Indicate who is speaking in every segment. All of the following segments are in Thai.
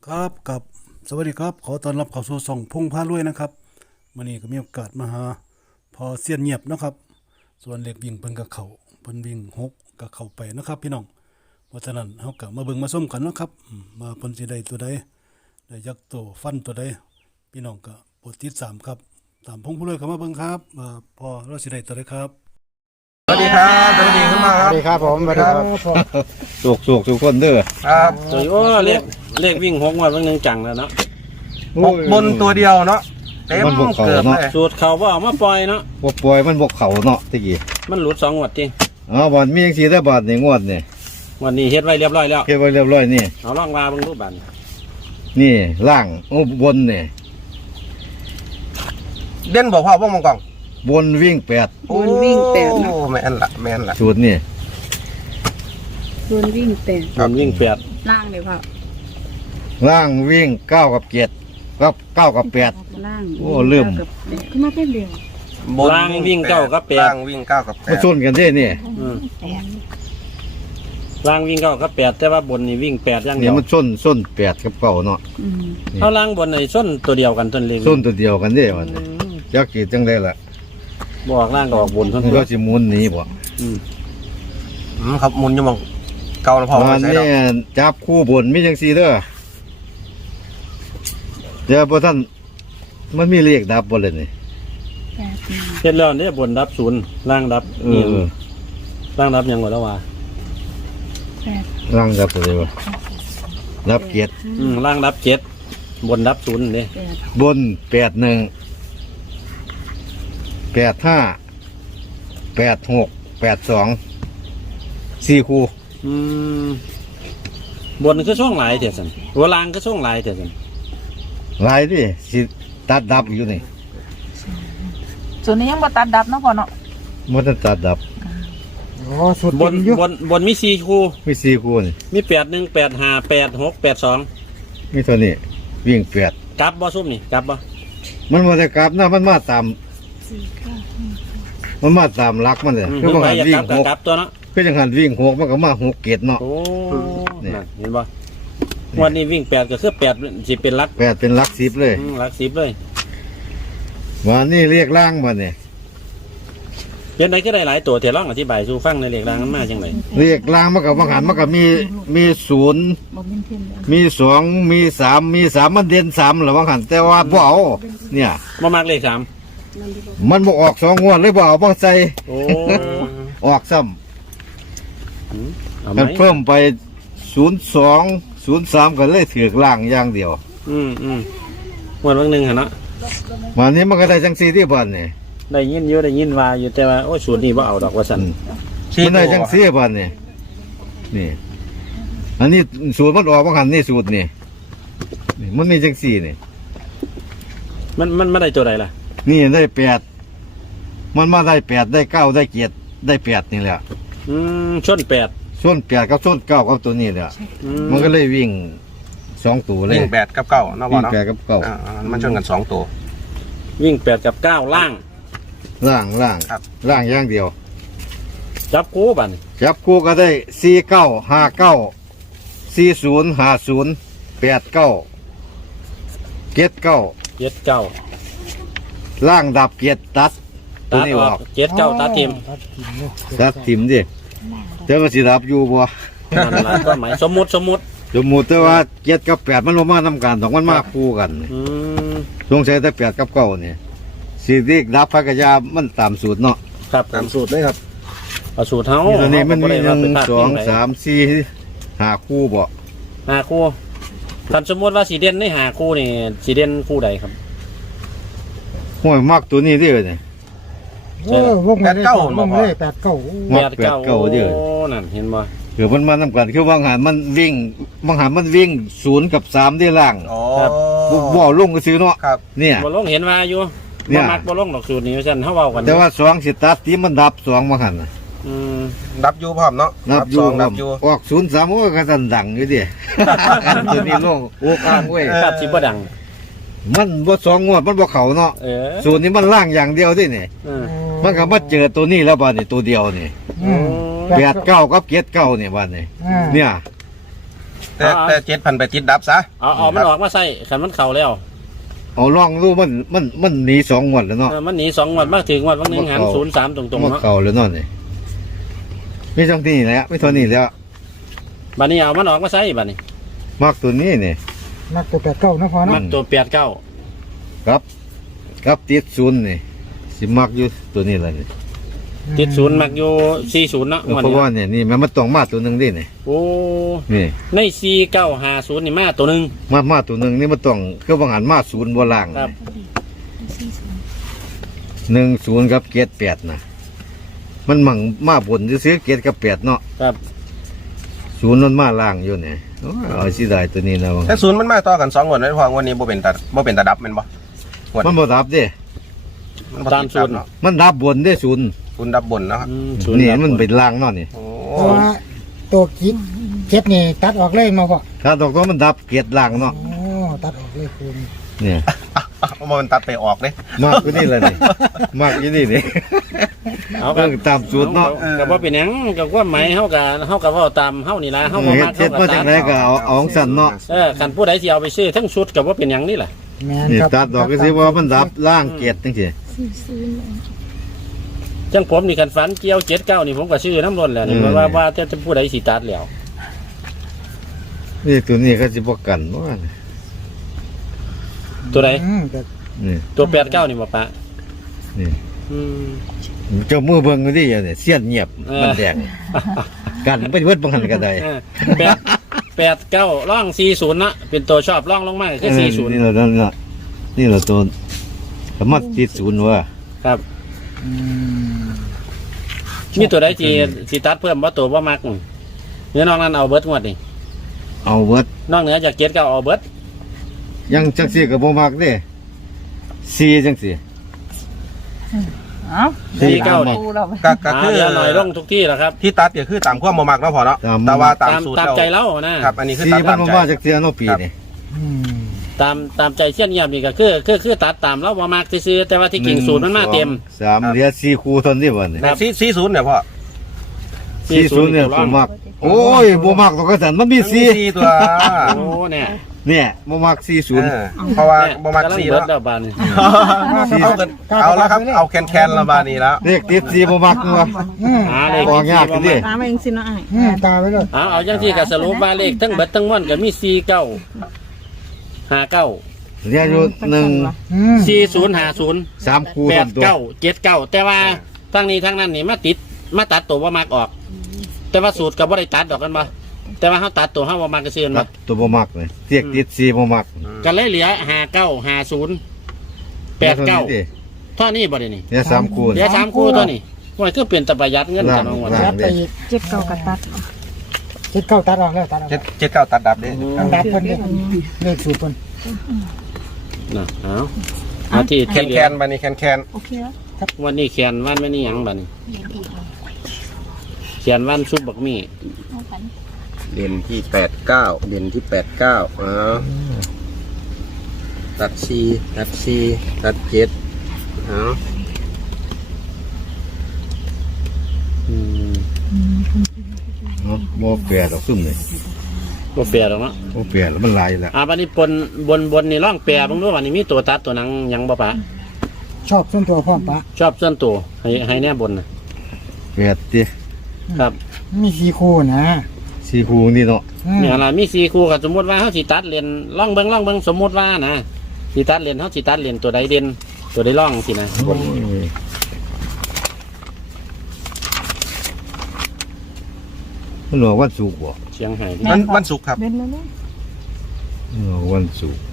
Speaker 1: ครับกับสวัสดีครับขอต้อนรับเข้าสู่ช่องพงพารวยนะครับวันนี้ก็มีโอกาสมาหาพอเสียนเงียบนะครับส่วนเล็กวิ่งเพิ่นกับเขาเพิ่นวิ่ง6กับเข้าไปนะครับพี่น้องเพราะฉะนั้นเฮาก็มาเบิ่งมาส้มกันนะครับมาเพิ่นสิได้ตัวใดได้ยักษ์โตฟันตัวใดพี่น้องก็โปรดติดตามครับตามพงพารวยเข้ามาเบิ่งครับพอเราสิได้ตัวใดครับ
Speaker 2: สวัสดีครับสวัสดีขึ้นมาค
Speaker 3: ส
Speaker 2: รับ
Speaker 3: วัสดีครับผมสวัสดีครับ
Speaker 4: สุกทุกคนเด้อ
Speaker 2: ครับ
Speaker 5: โอ้เลขวิ่ง6งวดมันยังจังแล้วเนาะ
Speaker 2: หกบนตัวเดียวเนาะเต็มเกือบเลย
Speaker 5: สูตรเขาบ่เอามาปล่อยเนาะ
Speaker 4: บ่ปล่อยมันบ่เข้าเนาะตะกี้
Speaker 5: มันหลุด2งวดจริง
Speaker 4: บ่มีจังซี่ได้บาทนี่งวดนี่
Speaker 5: วันนี้เฮ็ดไว้เรียบร้อยแล้ว
Speaker 4: เก็บไว้เรียบร้อยนี่
Speaker 5: เอาลองว่าเบิ่งรูปบัดนี้
Speaker 4: นี่ล่างบนนี่
Speaker 2: เด่นบอกพ่อว่องมังกร
Speaker 4: บนวิ่ง8
Speaker 2: บนวิ่งแปดโอ้แม่นละแม่นละ
Speaker 4: สูตรนี่
Speaker 6: บนวิ่งแปด
Speaker 5: มันวิ่ง8
Speaker 6: ล่างเลยพ่อ
Speaker 4: ล่างวิ่ง9กับ7กับ9กับ8
Speaker 6: ล่าง
Speaker 4: โอ้ลืม
Speaker 6: กับแปดขึ้นมาเป็นเดียว
Speaker 5: ล่างวิ่ง9กับ8
Speaker 2: ล่างวิ่งเก้ากับแป
Speaker 4: มา
Speaker 2: ด
Speaker 4: ชนกันเด้นี่
Speaker 5: อืมล่างวิ่ง9กับ8แต่ว่าบนนี่วิ่ง8อย่างเดี
Speaker 4: นี่
Speaker 5: ยว
Speaker 4: มันชน8กับ9เนาะ
Speaker 6: อืม
Speaker 5: เอาล่างบนไอ้ส้นตัวเดียวกันต้นเลข
Speaker 4: ชนตัวเดียวกันเด้มันจักสิจังได๋ล่ะ
Speaker 5: บอกล่างก็ออกบนส้น
Speaker 4: มันก็สิหมุนหนีบ่
Speaker 2: ครับมุนอยู่มังเก่าแล้วพ่อ
Speaker 4: อั
Speaker 2: ไม่
Speaker 4: น
Speaker 2: ใช่
Speaker 4: นี้
Speaker 2: หรอก
Speaker 4: จับคู่บนมีจังซี่เด้อเดี๋ยวบ่ท่านมันมีเลขดับบ่เลยนี่
Speaker 6: แปดหนึ่ง
Speaker 5: เฮ็ดแล้วเนี่ยบนดับ0ล่างดับนี่ล่างดับยังบ่แล้วว่า
Speaker 6: แปด
Speaker 4: ร่างดับตัวเดียวดับเกียรติ
Speaker 5: ล่างดับ7บนดับ0นี่
Speaker 6: แปด
Speaker 4: บน81 85 86 82 4คู่
Speaker 5: บนคือช่วงหลายเถอะสันหัวล่างคือช่วงหลายเถอะสัน
Speaker 4: หลายดิสิตัดดับอยู่นี่
Speaker 7: ส่วนนี้ยังบ่ตัดดับเนาะพ่อเนาะ
Speaker 4: มันต้องตัดดับ
Speaker 3: อ๋อสุด
Speaker 5: บน
Speaker 3: อยู่
Speaker 5: บนมี4คู่
Speaker 4: มี4คู่นี่
Speaker 5: มี81 85 86 82
Speaker 4: มีเท่านี้วิ่ง8
Speaker 5: กลับบ่ซุ่มนี่กลับบ่
Speaker 4: มันบ่ได้กลับนะมันมาตาม
Speaker 6: สี่เก้า
Speaker 4: มันมาตามหลักมันเลย
Speaker 5: คื
Speaker 4: คือ อ
Speaker 5: ไป
Speaker 4: ว่าหัน
Speaker 5: อยาก
Speaker 4: วิ่
Speaker 5: ก
Speaker 4: ง
Speaker 5: ลับก็กลับตัวเนาะ
Speaker 4: 6คือจังหันวิ่ง6มันก็มา6เกียรติเนาะ
Speaker 5: โอ้
Speaker 4: นี่
Speaker 5: นั่นเห็นบ่วันนี้วิ่ง8ก็คือ8สิเป็นหลัก
Speaker 4: 8เป็นหลัก10เลย
Speaker 5: หลัก10เลย
Speaker 4: วันนี้เรียกล่างบ่นี่
Speaker 5: เป็นไดก็ได้หลายตัวเดี๋ยวลองอธิบายสู่ฟังในเลขรางมันมาจังได
Speaker 4: เรียกล่างมันก็บ่หันมันก็มี0
Speaker 6: บ่เป็นเทียนเลย
Speaker 4: มี2มี3มี3มันเด่น3แล้วว่าหันแต่ว่าบ่เอาเนี่ย
Speaker 5: บ่มักเลข3
Speaker 4: มันบ่ออก2งวดเลยบ่เอาบ่ใส่
Speaker 5: โอ้
Speaker 4: ออกซ้ำ
Speaker 5: เอาไหม
Speaker 4: มันเพิ่มไป02 03ก็เลยถือกล่างอย่างเดียว
Speaker 5: วันวันหนึงหั่นเนาะ
Speaker 4: วันนี้มันก็ได้จังซี่ที่บ้านนี่
Speaker 5: ได้ยินอยู่ได้ยินว่าอยู่แต่ว่าโอ้ยสูตรนี้บ่เอาดอกว่าซั่น
Speaker 4: มันได้จังซี่บ้านนี่นี่ อันนี้สูตรมันออกบ่หันนี่สูตรนี่นี่มันมีจังซี่นี่
Speaker 5: มันได้ตัวใดล่ะ
Speaker 4: นี่ได้8มันมาได้8ได้9ได้7ได้8นี่แหละ
Speaker 5: ชน8
Speaker 4: ส่วน8กับส่วน9กับตัวนี้แหละมันก็เลยวิ่ง2ตัวเลย
Speaker 2: วิ่งแปดกับเก้าเนาะพ่อ
Speaker 4: วิ่ง
Speaker 2: เนาะ
Speaker 4: 8กับ9
Speaker 2: มันชนกัน2ตัว
Speaker 5: วิ่ง8กับ9ล่าง
Speaker 4: ล่าง
Speaker 2: ครับ
Speaker 4: ล่างอย่างเดียว
Speaker 5: จับคู่บัดน
Speaker 4: จับคู่ก็ได้49 59 40 50 89 79
Speaker 5: 79
Speaker 4: ล่างดับเกียรติตัดตัว
Speaker 5: ตัด
Speaker 4: นี้
Speaker 5: อ
Speaker 4: อ
Speaker 5: อ
Speaker 4: อก ก
Speaker 5: 79ตัดทีม
Speaker 4: ตัดทิมดิแต่ว่าสิดับอยู่บ่
Speaker 5: นั่นล่ะก็หมายสมมุติ
Speaker 4: สมมุติแต่ว่าเกียรติกับ8มันบ่มานํกันต้องมันมาคู่กัน
Speaker 5: อืม
Speaker 4: สงสัยแต่8กับ9นี่สิเรียกดับพกยามันตามสูตรเนาะ
Speaker 5: ครับ
Speaker 2: ตามสูตรเลยครับ
Speaker 5: เอาสูตรเฮา
Speaker 4: ตัวนี้มันมี
Speaker 5: เฮาก็บ่ได้ว่าไปพลาด
Speaker 4: 1
Speaker 5: พิง
Speaker 4: 2
Speaker 5: ใด
Speaker 4: 3 4 5คู่บ่
Speaker 5: ห้าคู่คันสมมุติว่าสีเด่นใน5คู่นี่สีเด่นคู่ใดครับ
Speaker 4: ห้วยมักตัวนี้เด้อนี่
Speaker 3: โอ้วงเลยวงเลยแปดเก้า
Speaker 4: มัก8 9เด้อ
Speaker 5: โอ้นั่นเห็นบ่
Speaker 4: คือมันมานํกันคือว่างหันมันวิ่ง0กับ3ได้ล่าง
Speaker 2: อ๋อ
Speaker 4: บ่ลงก็ซื้อเนาะ
Speaker 2: ครับ
Speaker 4: เนี่ย
Speaker 5: บ่ลงเห็นว่าอยู่
Speaker 4: เนี่
Speaker 5: บ่
Speaker 4: ย
Speaker 5: มักบ่ลงดอกสูตรนี้ว่าซั่นเฮาเว้ากัน
Speaker 4: แต่ว่า2สิตัดที่มันดับ2มาหันน่ะ
Speaker 5: อืม
Speaker 2: ดับยูพร้อมเนาะ
Speaker 4: นับอยู่
Speaker 2: สองดับยู
Speaker 4: ออก03โอ้ยก็สั่นดังอยู่ดิ ตัวนี้ลงโอ้ข้างเว้ย
Speaker 5: ครับสิบ่ดัง
Speaker 4: มันบ่2งวดมันบ่เข้าเนาะ
Speaker 5: เออ
Speaker 4: สูตรนี้มันล่างอย่างเดียวดินี่
Speaker 5: เออ
Speaker 4: มันก็มาเจอตัวนี้แล้วบัดนี้ตัวเดียวนี่
Speaker 3: อืม
Speaker 4: 89กับ79นี่บัดนี้เนี่ย
Speaker 2: แต่7,000ไปติดดับซะ
Speaker 5: เอามันออกมาใส่ขันมันเข่าแล้ว
Speaker 4: เอาลองดูมันหนี2งวดแล้วเนาะ
Speaker 5: มันหนี2 งวดมาถึงงวดวันหนึงหัน03ตรงๆ
Speaker 4: มัน
Speaker 5: เนาะ
Speaker 4: เข้าแล้วเนาะนี่ไม่ต้องนี่แหละไม่เท่านี้แล้ว
Speaker 5: บัดนี้เอามันออกมาใส่บัดนี้
Speaker 4: มักตัวนี้นี่
Speaker 3: นักตัวแปดเก้านะพอเนาะ
Speaker 5: มันตัว89
Speaker 4: ครับติดศูนย์นี่สิมักอยู่ตัวนี้แหละนี่
Speaker 5: ติด0มักอยู่40เนาะงวด
Speaker 4: เพราะ
Speaker 5: นี้
Speaker 4: ว่าเนี่ยนี่มันต้องมาตัวหนึงดินี่
Speaker 5: โอ้
Speaker 4: นี่
Speaker 5: ใน4950นี่มาตัวหนึง
Speaker 4: มาตัวหนึงนี่มันต้องคือว่าหันมาศูนย์บ่ล่าง
Speaker 5: ครับ
Speaker 4: 10กับ78นะมันมั่งมาบนซื้อ7กับ8เนาะ
Speaker 5: ครับ
Speaker 4: ศูนย์มันมาล่างอยู่นี่โอ้ยเอาสิได้ตัวนี้นะว่า
Speaker 2: แต่ศูนย์มันมาต่อกัน2งวดเลยพองวดนี้บ่เป็นตาดับแม่นบ่
Speaker 4: มันบ่ดับเด้
Speaker 2: มันบ่
Speaker 5: ตาม
Speaker 2: ติด
Speaker 5: ศู
Speaker 2: ดับ
Speaker 5: นย์
Speaker 2: เนาะ
Speaker 4: มันดับบนได้ศูนย์
Speaker 2: ศูนย์ดับบนเนาะ
Speaker 5: ศูย์
Speaker 4: นี่
Speaker 5: ครับ
Speaker 4: มันเป็นล่างเนาะนี่
Speaker 2: โอ้
Speaker 3: เพราะว่าตัวกิ๊กเจ็ดนี่ตัดออกเลยมาพ่อ
Speaker 4: ถ้าดอกตัวมันดับเกียรล่างเนาะ
Speaker 3: โอ้ตัดออกเลยคุณ
Speaker 4: เนี่ย
Speaker 2: เอามันตัดไปออกเด้
Speaker 4: มากกว่านี่เลยนี่มากอยู่นี่นี่
Speaker 5: เอา
Speaker 4: เรื่องตามสูตรเนาะ
Speaker 5: ก็บ่เป็นหยังก็ว่าหมายเฮาก็เว้าตามเฮานี่ล่ะเฮาบ่
Speaker 4: เฮ็
Speaker 5: มั
Speaker 4: ด
Speaker 5: ก
Speaker 4: เฮ็ดมาจังไดก็เอาของสั่นเนาะ
Speaker 5: คันผู้ใดสิเอาไปซื้อทั้งชุดก็บ่เป็นหยังนี่ล่ะ
Speaker 3: แม่น
Speaker 4: นี่
Speaker 3: ครับ
Speaker 4: ตัดดอกก็สิว่ามันดับล่างเกียรจังซี่
Speaker 5: จังผมนี่คันฝันเกี่ยว79นี่ผมก็ซื้อน้ำล้นแล้วนี่ว่าแต่ผู้ใดสิตัดแล้ว
Speaker 4: นี่ตัวนี้ก็สิบ่กันว่า
Speaker 5: ตัวใด
Speaker 3: แต่
Speaker 4: นี่
Speaker 5: ตัว89นี่บ่ปะ
Speaker 4: นี่
Speaker 5: อืม
Speaker 4: เจ้ามือเบิ่งอยู่ดิเนี่ยเสี้ยนเงียบมันแดงกันไปเบิดบ่หันก็ได้
Speaker 5: 89ร่อง40นะเป็นตัวชอบร่องลงมาคือ
Speaker 4: นี่
Speaker 5: 40
Speaker 4: เรานี่เราตัวสามารถติดศูนย์ว่า
Speaker 5: ครับมีตัวใดสิตัดเพิ่มบ่ตัวบ่มักเนื้อนอกนั้นเอาเบิดงวดนี่
Speaker 4: เอาเบิด
Speaker 5: นอกเหนือจาก79เอาเบิด
Speaker 4: ยังจังซี่ก็บ่มักเด้4จังซี่
Speaker 7: เอ้า
Speaker 5: 49นี่
Speaker 7: ปูเราไป
Speaker 2: ก็
Speaker 5: หา
Speaker 2: คือ
Speaker 5: เรือหน่อยลงทุกที่แหละครับ
Speaker 2: ที่ตัดก็คือตามความบ่มักเนาะพอเนาะแต่ว่าตามสูตร
Speaker 5: ตาม
Speaker 2: แล้ว
Speaker 5: ใจเรานะครับ
Speaker 2: อันนี้คือ
Speaker 4: 4
Speaker 2: ตัด
Speaker 4: มั
Speaker 2: ตาน ม
Speaker 4: บ่
Speaker 2: ใจ
Speaker 4: มาจากเทื่อเนาะปีนี่
Speaker 5: ตามใจเช่นเงียบนี่ก็คือตัดตามเราบ่มักซื่อๆแต่ว่าที่กิ่งสูตรมันมาเต็ม
Speaker 4: 3เหลือ4คู่เท่านี้บ่นี่
Speaker 5: ครับ
Speaker 2: 40เนี่ยพ่อ
Speaker 4: 40เนี่ยบ่มักโอ้ยบ่มักตัวกระสันมันมี
Speaker 2: 4ตัว
Speaker 5: โอ้เนี่ย
Speaker 4: เนี่ยบ่มัก40
Speaker 2: เพราะว่าบ่มัก
Speaker 5: ำลัง
Speaker 2: 4
Speaker 5: เบิ
Speaker 2: แล้
Speaker 5: ด
Speaker 2: ว
Speaker 5: แล้วบานนี่
Speaker 2: เอาแล้วครับเอาแคนๆละบาดนี้แล้ว
Speaker 4: เลขติด4บ่มักเนาะ
Speaker 5: หาเลข
Speaker 4: ออกยาก
Speaker 5: ที่
Speaker 4: ดิ
Speaker 5: บ่มั
Speaker 6: ตามมาเองสิเนาะไอ้
Speaker 3: ตาไว้เลย
Speaker 5: เอาจังที่ก็สรุปว่าเลขทั้งเบิดทั้งมวลก็มี49 59
Speaker 4: เหลืออยู่1
Speaker 5: 4050
Speaker 4: 3คู่เท่าตัว
Speaker 5: 89 79แต่ว่าทั้งนี้ทั้งนั้นนี่มาตัดตัวบ่มักออก แต่ว่าสูตรก็บ่ได้ตัดดอกกันบ่แต่ว่าเฮาตัดตัวเฮาบ่มักก็ซื่อ
Speaker 4: ค
Speaker 5: บ่
Speaker 4: รับตัวบ่มักเลยเรียกติด4บ่มัก
Speaker 5: ก็เลยเหลือ59 50 89เท่านี้บ่ได้นี่
Speaker 4: เหลือ3คู่
Speaker 5: เหลือ3คู่เท่านี้ว่าคือเป็นตะประหยัดเงินกันเอาว่า
Speaker 4: ล่าง
Speaker 3: ยัดไปอีก
Speaker 6: เจ็ดเก้ากระตัด
Speaker 3: เจ็ดเก้าตัดออกแล้วตัดออก
Speaker 2: 79ตัดดับเด้
Speaker 3: ดับเพิ่นเด้เลขสูตรเพิ่น
Speaker 5: น่ะเอาที่
Speaker 2: แค
Speaker 5: ที่เหลือน
Speaker 2: ๆบาดนี้แคน
Speaker 6: โอเคแล้ว
Speaker 5: วันนี้เขียนวันไม่นี่หยังบัดนี้เขียนวันซุปบักมี่
Speaker 2: ๆเด่นที่89เด่นที่89ตัด4ตัด7เอา
Speaker 4: เนาะบ่แปรดอกซุ่มนี่
Speaker 5: บ่แปลหรอกเนาะ
Speaker 4: บ่แปรแล้วมันหลายแล้ว
Speaker 5: บัดนี้บนนี่ร่องแปลเบิ่งดูวันนี้มีตัวตัดตัวหนังหยังบ่ปะ
Speaker 3: ชอบส่วนตัวพร้อมปะ
Speaker 5: ชอบส่วนตัวให้แน่บนน่ะ
Speaker 4: แปดติ
Speaker 5: ครับ
Speaker 3: มีสี่คู่นะ
Speaker 4: 4คู่นี่เนาะ
Speaker 5: เนี่ยล่ะมี4คู่ก็สมมุติว่าเฮาสิตัดเรียนร่องเบิ่งสมมุติว่านะสิตัดเรียนเฮาสิตัดเรียนตัวใดเด่นตัวใดร่องสินะ
Speaker 4: โอ้ยมันว่าวันศุกร์บ่
Speaker 5: เชียงไห้ดิ
Speaker 2: วันศุกร์ครับ
Speaker 6: เล่นแล้วเนาะ
Speaker 4: มันว่าวันศุกร์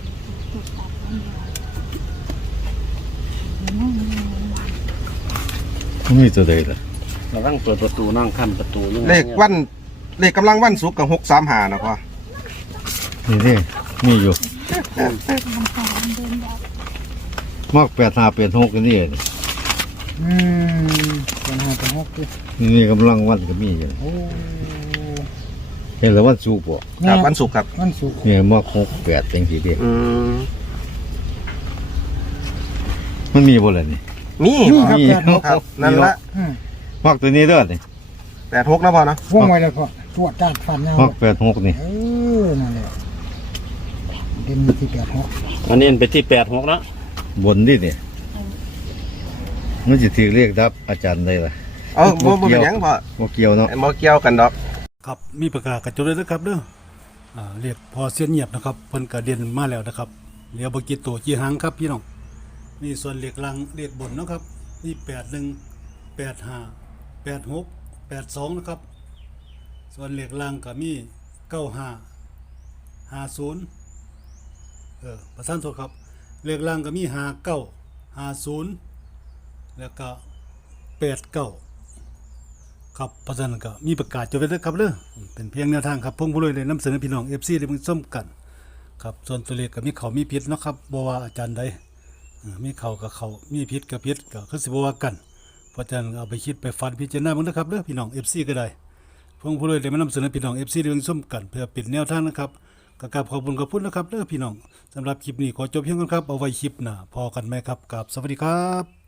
Speaker 4: มันมีตัวใดล่ะ
Speaker 5: ระวังเปิดประตูนั่งคั่นประตูอยู่
Speaker 2: เลขกำลังวันศุกร์กับ635นะพ่อ
Speaker 4: นี่เด้มีอยู่มัก8586กันนี่
Speaker 3: เป็น5 เป็น6
Speaker 4: นี่กำลังวันก็มีอยู่
Speaker 3: โอ้
Speaker 4: เห็นแล้ววันศุกร์บ่
Speaker 2: ครับวันศุกร์ครับ
Speaker 3: วันศุกร์
Speaker 4: เนี่ยมัก68จังซี่เด้ มันมีบ่ล่ะนี่
Speaker 2: มี
Speaker 3: นี่ครับ
Speaker 4: มี
Speaker 3: 86
Speaker 2: ครับนั่นละ
Speaker 4: มักตัวนี้เด้อนี่
Speaker 2: 86นะพ่อนะ
Speaker 3: วงไว้เลยพ่อตรวจการฟันเนี่ย
Speaker 4: มัก86นี่
Speaker 3: เออนั่นแหละเด่นที่86
Speaker 5: อันนี้ไปที่86แล้ว
Speaker 4: บนนี่เนี่ยมันจะถือเรียกดับอาจารย์ได้ล่ะ
Speaker 2: เอาบ่เป็นหยังพ่อ
Speaker 4: บ่เกี่ยวเนาะ
Speaker 2: บ่เกี่ยวกันดอก
Speaker 1: ครับมีประกาศกระจบเลยนะครับเด้อเรียกพอเสียนเงียบนะครับเพิ่นก็เด่นมาแล้วนะครับเหลือบ่กี่ตัวกี่หางครับพี่น้องนี่ส่วนเลขล่างเลขบนนะครับนี่81 85 86 82นะครับส่วนเลขล่างก็มี95 50ประธานโทษครับเลขล่างก็มี59 50แล้วก็89ครับเพราะฉะนั้นก็มีประกาศจดไว้ด้วยครับเด้อเป็นเพียงแนวทางครับพงผู้รวยเลยนำเสนอพี่น้อง FC ได้เบิ่งส้มกันครับส่วนตัวเลขก็มีเขามีผิดเนาะครับบ่ว่าอาจารย์ใดมีเขากับเขามีผิดกับผิดก็คือสิบ่ว่ากันเพราะฉะนั้นเอาไปคิดไปฟันพิจารณาเบิ่งนะครับเด้อพี่น้อง FC ก็ได้พงผู้รวยเลยมานำเสนอพี่น้อง FC ได้เบิ่งส้มกันเพื่อเป็นแนวทางนะครับก็กราบขอบคุณนะครับเด้อพี่น้องสำหรับคลิปนี้ขอจบเพียงเท่านี้ครับเอาไว้คลิปหน้าพอกันไหมครับกับสวัสดีครับ